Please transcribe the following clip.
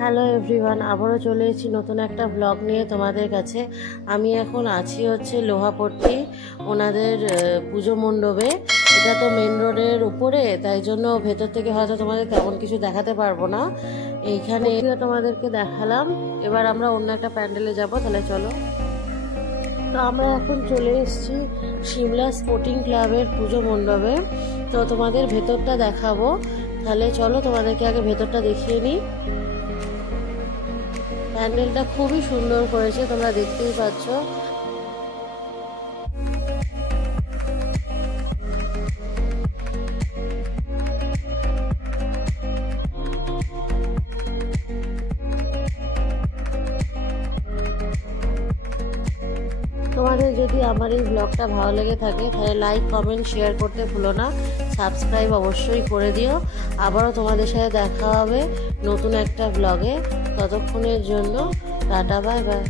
Hello everyone, আবারও চলে এসেছি নতুন একটা ব্লগ নিয়ে তোমাদের কাছে। আমি এখন আছি লোহাপট্টি ওনাদের পুজো মণ্ডপে। এটা তো মেন রোডের উপরে, তাই জন্য ভেতর থেকে হয়তো তোমাদের তেমন কিছু দেখাতে পারবো না। এইখানে তোমাদেরকে দেখালাম। এবার আমরা অন্য একটা প্যান্ডেলে যাব, তাহলে চলো। তো আমরা এখন চলে এসেছি সিমলা স্পোর্টিং ক্লাবের পুজো মণ্ডপে। তো তোমাদের ভেতরটা দেখাবো, তাহলে চলো তোমাদেরকে আগে ভেতরটা দেখিয়ে নিই। প্যান্ডেলটা খুবই সুন্দর করেছে, তোমরা দেখতেই পাচ্ছ। তোমাদের যদি আমার এই ব্লগটা ভালো লেগে থাকে তাহলে লাইক, কমেন্ট, শেয়ার করতে ভুলো না। সাবস্ক্রাইব অবশ্যই করে দিও। আবারও তোমাদের সাথে দেখা হবে নতুন একটা ব্লগে। ততক্ষণের জন্য টাটা, বাই বাই।